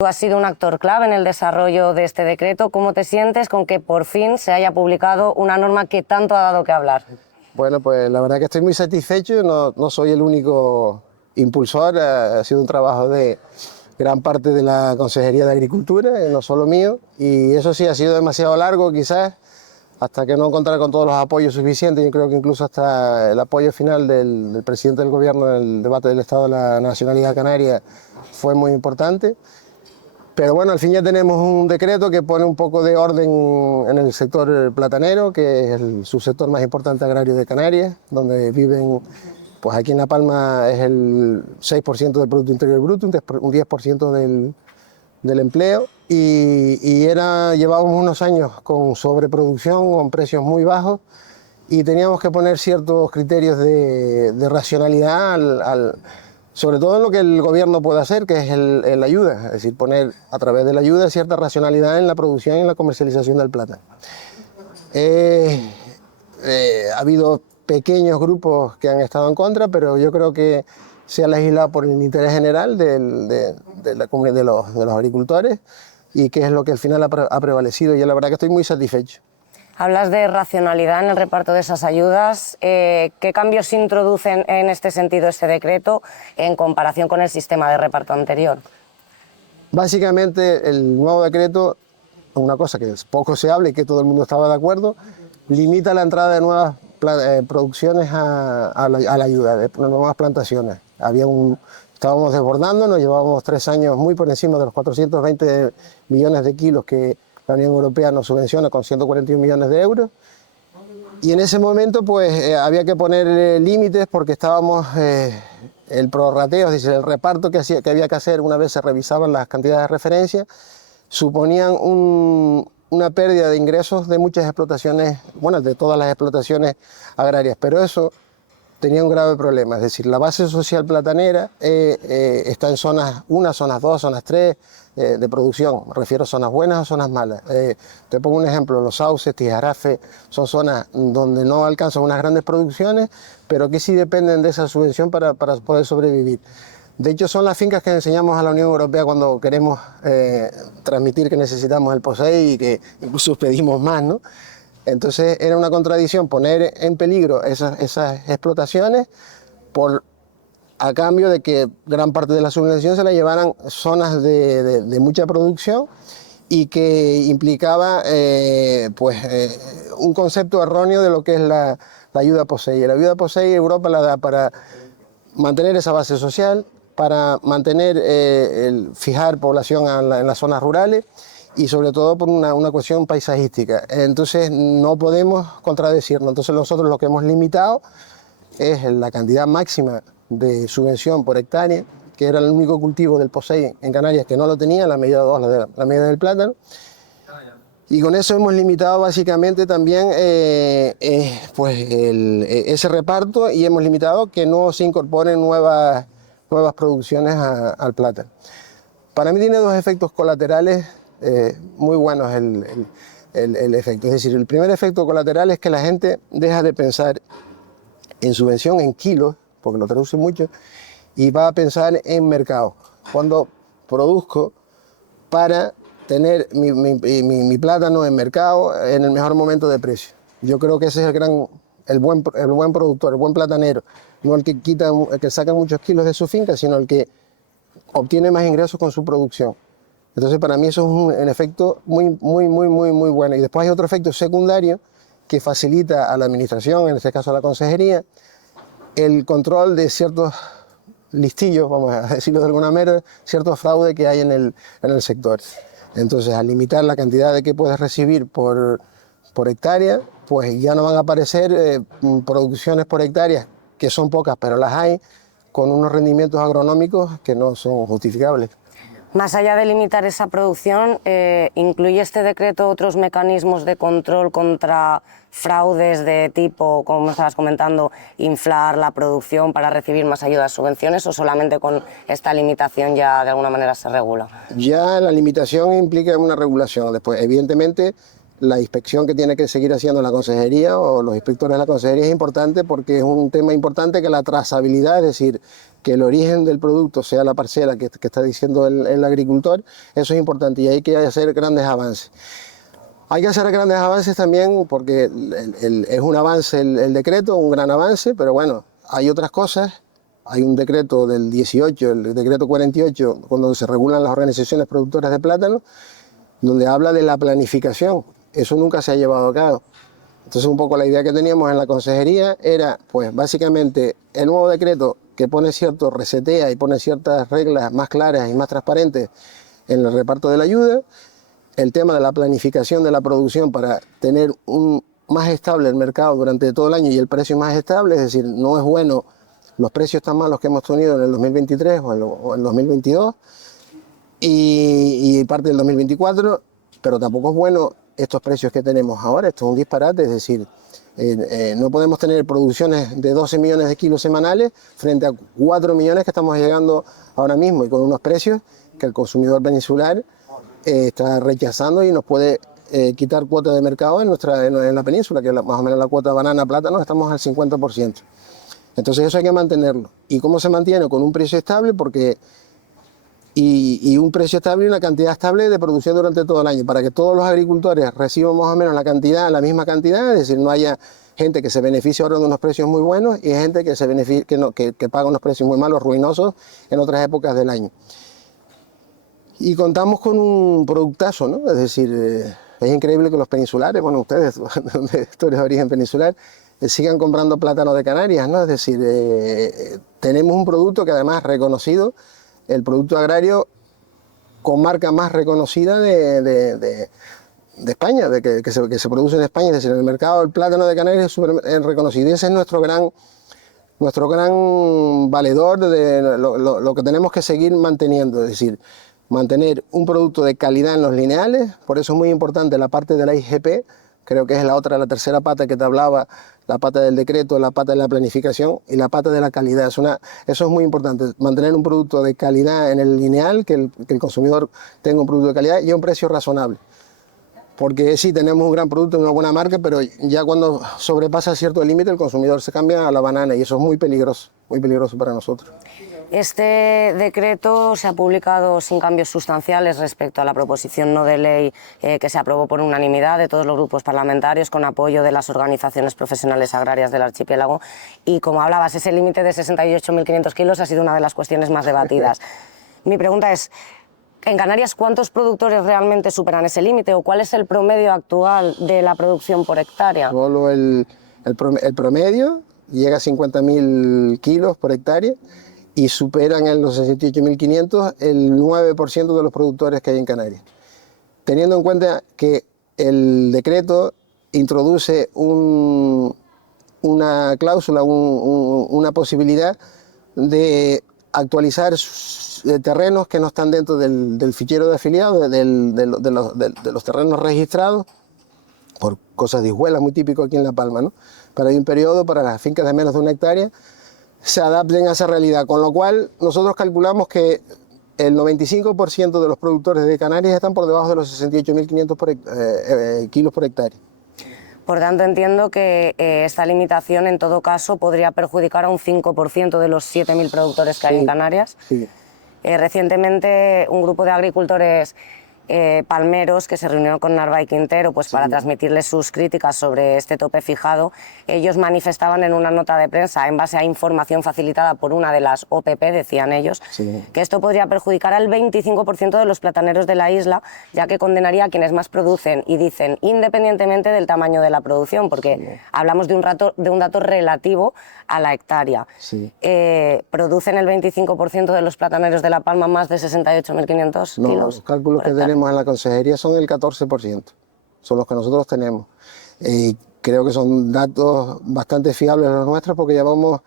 Tú has sido un actor clave en el desarrollo de este decreto. ¿Cómo te sientes con que por fin se haya publicado una norma que tanto ha dado que hablar? Bueno, pues la verdad que estoy muy satisfecho, no soy el único impulsor, ha sido un trabajo de gran parte de la Consejería de Agricultura, no solo mío, y eso sí ha sido demasiado largo quizás, hasta que no encontrar con todos los apoyos suficientes. Yo creo que incluso hasta el apoyo final del presidente del gobierno en el debate del Estado de la Nacionalidad Canaria fue muy importante. Pero bueno, al fin ya tenemos un decreto que pone un poco de orden en el sector platanero, que es el subsector más importante agrario de Canarias, donde viven, pues aquí en La Palma es el 6% del Producto Interior Bruto, un 10% del empleo, llevábamos unos años con sobreproducción, con precios muy bajos, y teníamos que poner ciertos criterios de racionalidad sobre todo en lo que el gobierno puede hacer, que es la ayuda, es decir, poner a través de la ayuda cierta racionalidad en la producción y en la comercialización del plátano. Ha habido pequeños grupos que han estado en contra, pero yo creo que se ha legislado por el interés general de los agricultores, y que es lo que al final ha prevalecido, y yo la verdad que estoy muy satisfecho. Hablas de racionalidad en el reparto de esas ayudas. ¿Qué cambios se introducen en este sentido este decreto en comparación con el sistema de reparto anterior? Básicamente el nuevo decreto, una cosa que poco se habla y que todo el mundo estaba de acuerdo, limita la entrada de nuevas producciones a la ayuda, de nuevas plantaciones. Estábamos desbordándonos, llevábamos 3 años muy por encima de los 420 millones de kilos que la Unión Europea nos subvenciona con 141 millones de euros. Y en ese momento pues había que poner límites, porque estábamos, el prorrateo, es decir, el reparto que había que hacer una vez se revisaban las cantidades de referencia, suponían una pérdida de ingresos de muchas explotaciones, bueno, de todas las explotaciones agrarias, pero eso tenía un grave problema, es decir, la base social platanera está en zonas 1, zonas 2, zonas 3 de producción, me refiero a zonas buenas o zonas malas. Te pongo un ejemplo, Los Sauces, Tijarafe, son zonas donde no alcanzan unas grandes producciones, pero que sí dependen de esa subvención para poder sobrevivir. De hecho, son las fincas que enseñamos a la Unión Europea cuando queremos transmitir que necesitamos el POSEI y que incluso pedimos más, ¿no? Entonces era una contradicción poner en peligro esas explotaciones a cambio de que gran parte de la subvención se la llevaran zonas de mucha producción, y que implicaba un concepto erróneo de lo que es la ayuda POSEI. La ayuda POSEI Europa la da para mantener esa base social, para fijar población en las zonas rurales, y sobre todo por una cuestión paisajística. Entonces no podemos contradecirnos. Entonces nosotros lo que hemos limitado es la cantidad máxima de subvención por hectárea, que era el único cultivo del POSEI en Canarias que no lo tenía, la medida 2, la medida del plátano. Y con eso hemos limitado básicamente también ese reparto, y hemos limitado que no se incorporen nuevas producciones al plátano. Para mí tiene 2 efectos colaterales muy buenos el efecto. Es decir, el primer efecto colateral es que la gente deja de pensar en subvención en kilos, porque lo traduce mucho, y va a pensar en mercado. Cuando produzco para tener mi plátano en mercado en el mejor momento de precio. Yo creo que ese es el buen productor, el buen platanero, no el que saca muchos kilos de su finca, sino el que obtiene más ingresos con su producción. Entonces para mí eso es un efecto muy bueno. Y después hay otro efecto secundario que facilita a la administración, en este caso a la consejería, el control de ciertos listillos, vamos a decirlo de alguna manera, ciertos fraudes que hay en el sector. Entonces, al limitar la cantidad de que puedes recibir por hectárea, pues ya no van a aparecer producciones por hectárea, que son pocas, pero las hay, con unos rendimientos agronómicos que no son justificables. Más allá de limitar esa producción, ¿incluye este decreto otros mecanismos de control contra fraudes de tipo, como me estabas comentando, inflar la producción para recibir más ayudas, subvenciones, o solamente con esta limitación ya de alguna manera se regula? Ya la limitación implica una regulación. Después, evidentemente, la inspección que tiene que seguir haciendo la consejería o los inspectores de la consejería es importante, porque es un tema importante que la trazabilidad, es decir, que el origen del producto sea la parcela que está diciendo el agricultor, eso es importante y hay que hacer grandes avances. Hay que hacer grandes avances también porque es un avance el decreto, un gran avance, pero bueno, hay otras cosas. Hay un decreto del 18, el decreto 48, cuando se regulan las organizaciones productoras de plátano, donde habla de la planificación. Eso nunca se ha llevado a cabo. Entonces un poco la idea que teníamos en la consejería era, pues básicamente, el nuevo decreto que pone cierto, resetea y pone ciertas reglas más claras y más transparentes en el reparto de la ayuda, el tema de la planificación de la producción para tener más estable el mercado durante todo el año y el precio más estable, es decir, no es bueno los precios tan malos que hemos tenido en el 2023 o en el 2022 y parte del 2024, pero tampoco es bueno estos precios que tenemos ahora. Esto es un disparate, es decir, no podemos tener producciones de 12 millones de kilos semanales frente a 4 millones que estamos llegando ahora mismo y con unos precios que el consumidor peninsular está rechazando y nos puede quitar cuota de mercado en la península, que más o menos la cuota banana, plátano, estamos al 50%. Entonces eso hay que mantenerlo. ¿Y cómo se mantiene? Con un precio estable y un precio estable y una cantidad estable de producción durante todo el año, para que todos los agricultores reciban más o menos la misma cantidad, es decir, no haya gente que se beneficie ahora de unos precios muy buenos y gente que paga unos precios muy malos, ruinosos, en otras épocas del año. Y contamos con un productazo, ¿no? Es decir, es increíble que los peninsulares, bueno, ustedes, tú eres de origen peninsular, sigan comprando plátano de Canarias, ¿no? Es decir, tenemos un producto que además es reconocido, el producto agrario con marca más reconocida de España, que se produce en España, es decir, en el mercado el plátano de Canarias es súper reconocido y ese es nuestro gran valedor de lo que tenemos que seguir manteniendo, es decir, mantener un producto de calidad en los lineales. Por eso es muy importante la parte de la IGP, creo que es la tercera pata que te hablaba, la pata del decreto, la pata de la planificación y la pata de la calidad. Eso es muy importante, mantener un producto de calidad en el lineal, que el consumidor tenga un producto de calidad y a un precio razonable. Porque sí, tenemos un gran producto, una buena marca, pero ya cuando sobrepasa cierto límite el consumidor se cambia a la banana y eso es muy peligroso para nosotros. Este decreto se ha publicado sin cambios sustanciales respecto a la proposición no de ley que se aprobó por unanimidad de todos los grupos parlamentarios con apoyo de las organizaciones profesionales agrarias del archipiélago y, como hablabas, ese límite de 68.500 kilos ha sido una de las cuestiones más debatidas. Mi pregunta es, ¿en Canarias cuántos productores realmente superan ese límite o cuál es el promedio actual de la producción por hectárea? Solo el promedio llega a 50.000 kilos por hectárea y superan en los 68.500 el 9% de los productores que hay en Canarias. Teniendo en cuenta que el decreto introduce una cláusula, una posibilidad de actualizar terrenos que no están dentro del fichero de afiliados, de los terrenos registrados, por cosas de hijuelas, muy típico aquí en La Palma, ¿no? Para un periodo, para las fincas de menos de 1 hectárea, se adapten a esa realidad, con lo cual nosotros calculamos que el 95% de los productores de Canarias están por debajo de los 68.500 kilos por hectárea. Por tanto, entiendo que esta limitación, en todo caso, podría perjudicar a un 5% de los 7.000 productores que hay en Canarias. Sí. Recientemente, un grupo de agricultores palmeros que se reunió con Narváez Quintero para transmitirles sus críticas sobre este tope fijado, ellos manifestaban en una nota de prensa, en base a información facilitada por una de las OPP, decían ellos, que esto podría perjudicar al 25% de los plataneros de la isla, ya que condenaría a quienes más producen, y dicen, independientemente del tamaño de la producción, porque hablamos de un dato relativo a la hectárea. ¿Producen el 25% de los plataneros de La Palma más de 68.500 kilos? No, los cálculos que tenemos en la consejería son el 14%, son los que nosotros tenemos. Creo que son datos bastante fiables los nuestros porque llevamos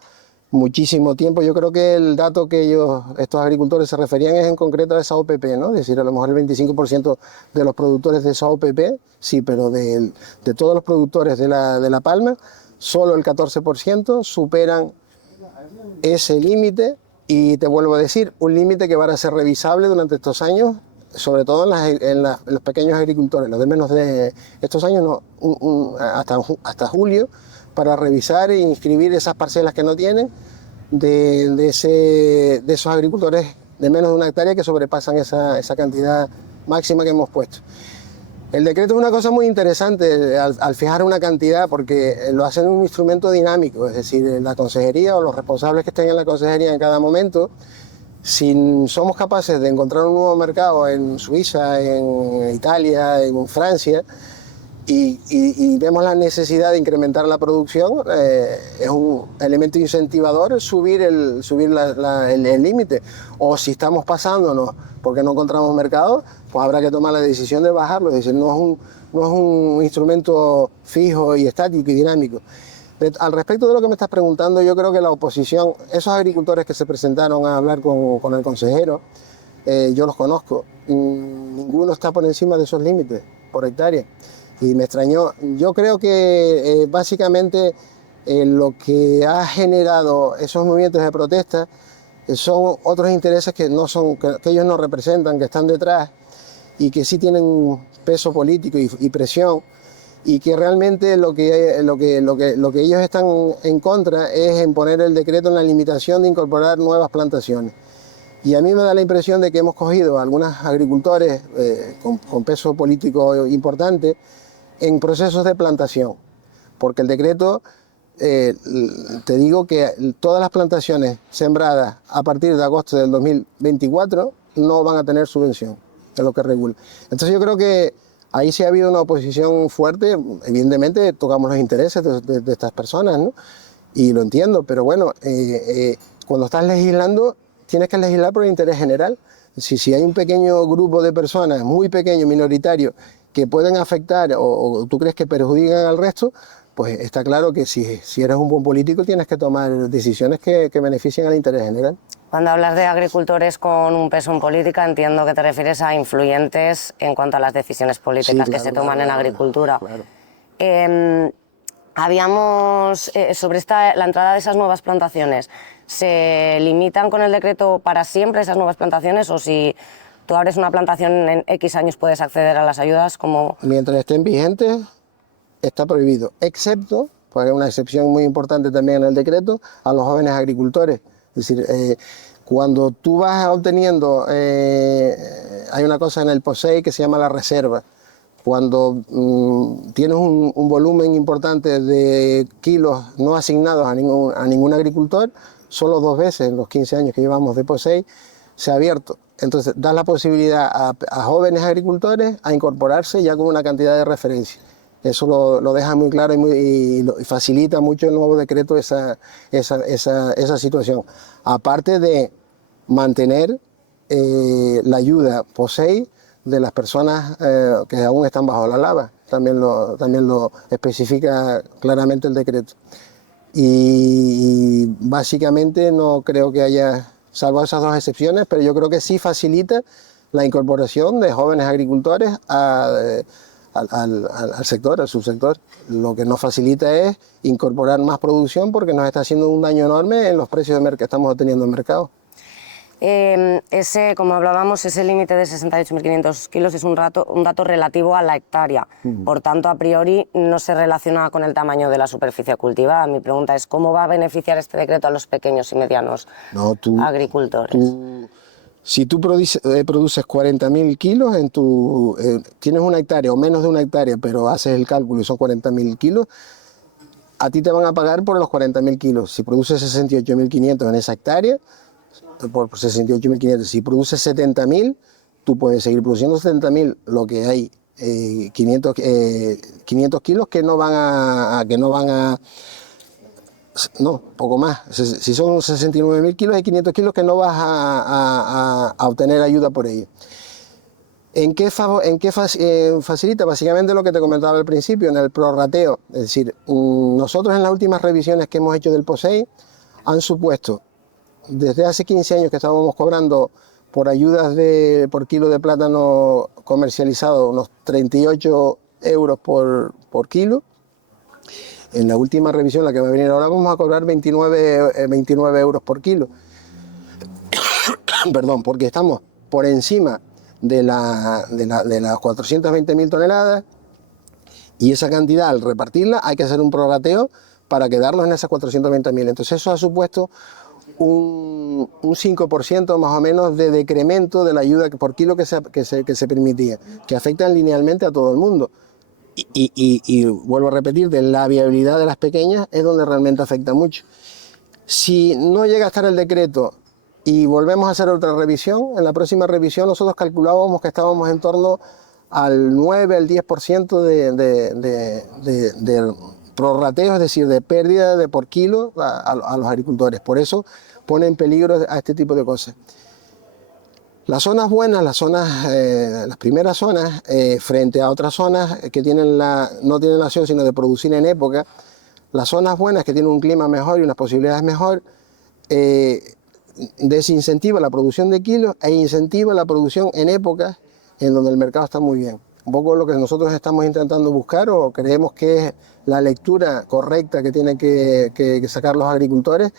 muchísimo tiempo. Yo creo que el dato que estos agricultores se referían es en concreto a esa OPP, ¿no? Es decir, a lo mejor el 25% de los productores de esa OPP, sí, pero de todos los productores de La Palma, solo el 14% superan ese límite y te vuelvo a decir, un límite que va a ser revisable durante estos años, sobre todo en los pequeños agricultores, los de menos de estos años, no, hasta julio, para revisar e inscribir esas parcelas que no tienen de esos agricultores de menos de 1 hectárea que sobrepasan esa cantidad máxima que hemos puesto. El decreto es una cosa muy interesante al fijar una cantidad, porque lo hacen un instrumento dinámico, es decir, la consejería o los responsables que estén en la consejería en cada momento, si somos capaces de encontrar un nuevo mercado en Suiza, en Italia, en Francia, y vemos la necesidad de incrementar la producción, es un elemento incentivador subir el límite. O si estamos pasándonos porque no encontramos mercado, pues habrá que tomar la decisión de bajarlo. Es decir, no es un instrumento fijo y estático y dinámico. Al respecto de lo que me estás preguntando, yo creo que la oposición, esos agricultores que se presentaron a hablar con el consejero, yo los conozco, ninguno está por encima de esos límites por hectárea. Y me extrañó. Yo creo que básicamente lo que ha generado esos movimientos de protesta son otros intereses que ellos no representan, que están detrás y que sí tienen peso político y presión, y que realmente lo que ellos están en contra es en poner el decreto en la limitación de incorporar nuevas plantaciones. Y a mí me da la impresión de que hemos cogido a algunos agricultores con peso político importante en procesos de plantación, porque el decreto, te digo que todas las plantaciones sembradas a partir de agosto del 2024 no van a tener subvención, es lo que regula. Entonces yo creo que ahí sí ha habido una oposición fuerte. Evidentemente tocamos los intereses de estas personas, ¿no? Y lo entiendo, pero bueno, cuando estás legislando tienes que legislar por el interés general. Si hay un pequeño grupo de personas, muy pequeño, minoritario, que pueden afectar o tú crees que perjudican al resto, pues está claro que si eres un buen político tienes que tomar decisiones que beneficien al interés general. Cuando hablas de agricultores con un peso en política, entiendo que te refieres a influyentes en cuanto a las decisiones políticas que se toman en agricultura. Claro. Habíamos, sobre la entrada de esas nuevas plantaciones, ¿se limitan con el decreto para siempre esas nuevas plantaciones, o si tú abres una plantación en X años puedes acceder a las ayudas? Mientras estén vigentes está prohibido, excepto, pues hay una excepción muy importante también en el decreto, a los jóvenes agricultores. Es decir, cuando tú vas obteniendo, hay una cosa en el POSEI que se llama la reserva. Cuando tienes un volumen importante de kilos no asignados a ningún agricultor, solo 2 veces en los 15 años que llevamos de POSEI se ha abierto. Entonces, da la posibilidad a jóvenes agricultores a incorporarse ya con una cantidad de referencia. Eso lo deja muy claro y facilita mucho el nuevo decreto esa situación. Aparte de mantener la ayuda POSEI de las personas que aún están bajo la lava. También lo especifica claramente el decreto. Y básicamente no creo que haya, salvo esas 2 excepciones, pero yo creo que sí facilita la incorporación de jóvenes agricultores al sector, al subsector. Lo que nos facilita es incorporar más producción, porque nos está haciendo un daño enorme en los precios que estamos obteniendo en el mercado. Como hablábamos, ese límite de 68.500 kilos es un dato relativo a la hectárea. Por tanto, a priori no se relaciona con el tamaño de la superficie cultivada. Mi pregunta es, ¿cómo va a beneficiar este decreto a los pequeños y medianos agricultores? Si tú produces 40.000 kilos, tienes 1 hectárea o menos de 1 hectárea, pero haces el cálculo y son 40.000 kilos, a ti te van a pagar por los 40.000 kilos. Si produces 68.500 en esa hectárea, por 68.500. Si produces 70.000, tú puedes seguir produciendo 70.000, lo que hay 500 kilos que no van a no, poco más. Si son 69.000 kilos, hay 500 kilos que no vas a obtener ayuda por ello. ¿En qué facilita? Básicamente lo que te comentaba al principio, en el prorrateo. Es decir, nosotros en las últimas revisiones que hemos hecho del POSEI han supuesto, desde hace 15 años que estábamos cobrando por ayudas por kilo de plátano comercializado unos 38 euros por kilo. En la última revisión, la que va a venir ahora, vamos a cobrar 29 euros por kilo. Perdón, porque estamos por encima de las 420.000 toneladas, y esa cantidad, al repartirla, hay que hacer un prorrateo para quedarnos en esas 420.000. Entonces eso ha supuesto un 5% más o menos de decremento de la ayuda por kilo que se permitía, que afectan linealmente a todo el mundo. Y vuelvo a repetir, de la viabilidad de las pequeñas es donde realmente afecta mucho. Si no llega a estar el decreto y volvemos a hacer otra revisión, en la próxima revisión nosotros calculábamos que estábamos en torno al 9 al 10% de prorrateo, es decir, de pérdida de por kilo a los agricultores. Por eso pone en peligro a este tipo de cosas. Las zonas buenas, las primeras zonas, frente a otras zonas que no tienen la opción sino de producir en época, las zonas buenas que tienen un clima mejor y unas posibilidades mejor, desincentiva la producción de kilos e incentiva la producción en épocas en donde el mercado está muy bien. Un poco lo que nosotros estamos intentando buscar o creemos que es la lectura correcta que tienen que sacar los agricultores,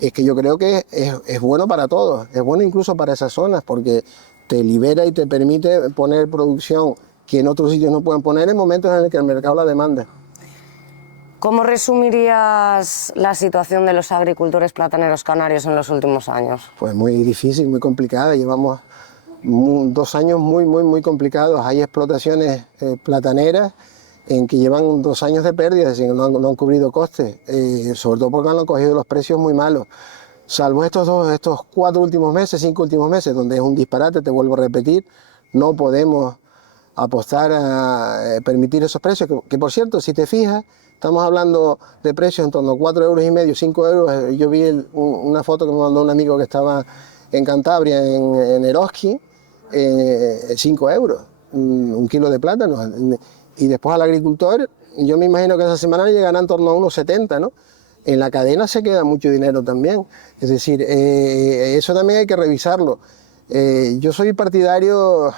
es que yo creo que es bueno para todos, es bueno incluso para esas zonas, porque te libera y te permite poner producción que en otros sitios no pueden poner en momentos en los que el mercado la demanda. ¿Cómo resumirías la situación de los agricultores plataneros canarios en los últimos años? Pues muy difícil, muy complicada. Llevamos 2 años muy complicados. Hay explotaciones plataneras en que llevan 2 años de pérdida, es decir, no han cubrido costes, sobre todo porque han cogido los precios muy malos. Salvo estos 4 últimos meses, 5 últimos meses, donde es un disparate, te vuelvo a repetir, no podemos apostar a permitir esos precios, que por cierto, si te fijas, estamos hablando de precios en torno a 4,5 euros, 5 euros. Yo vi una foto que me mandó un amigo que estaba en Cantabria, en Eroski, 5 euros, un kilo de plátano. Y después al agricultor, yo me imagino que esa semana llegará en torno a unos 70, ¿no? En la cadena se queda mucho dinero también. Es decir, eso también hay que revisarlo. Yo soy partidario,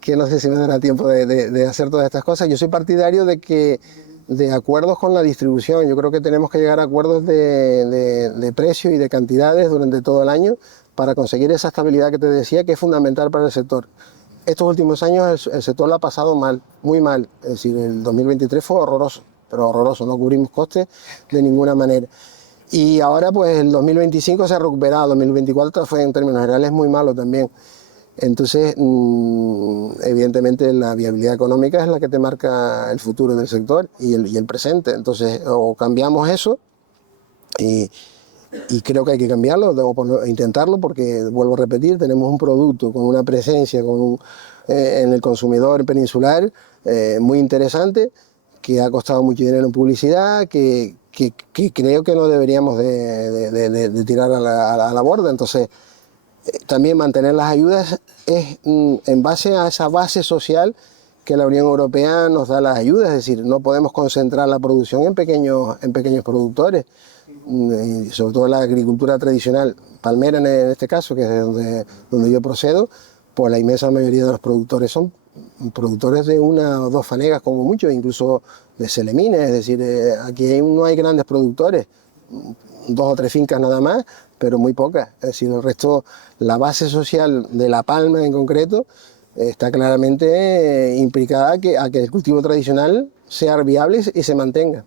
que no sé si me dará tiempo de hacer todas estas cosas, yo soy partidario de acuerdos con la distribución. Yo creo que tenemos que llegar a acuerdos de precio y de cantidades durante todo el año para conseguir esa estabilidad que te decía, que es fundamental para el sector. Estos últimos años el sector lo ha pasado mal, muy mal. Es decir, el 2023 fue horroroso, pero horroroso, no cubrimos costes de ninguna manera. Y ahora pues el 2025 se ha recuperado, 2024 fue en términos generales muy malo también. Entonces, evidentemente la viabilidad económica es la que te marca el futuro del sector y el presente. Entonces, o cambiamos eso, y creo que hay que cambiarlo, debo intentarlo, porque, vuelvo a repetir, tenemos un producto con una presencia en el consumidor peninsular muy interesante, que ha costado mucho dinero en publicidad, que creo que no deberíamos de tirar a la borda. Entonces, también mantener las ayudas es en base a esa base social que la Unión Europea nos da las ayudas, es decir, no podemos concentrar la producción en pequeños productores, sobre todo la agricultura tradicional, palmera en este caso, que es donde yo procedo, pues la inmensa mayoría de los productores son productores de 1 o 2 fanegas como mucho, incluso de selemines, es decir, aquí no hay grandes productores, 2 o 3 fincas nada más, pero muy pocas. Es decir, el resto, la base social de la palma en concreto, está claramente implicada a que el cultivo tradicional sea viable y se mantenga.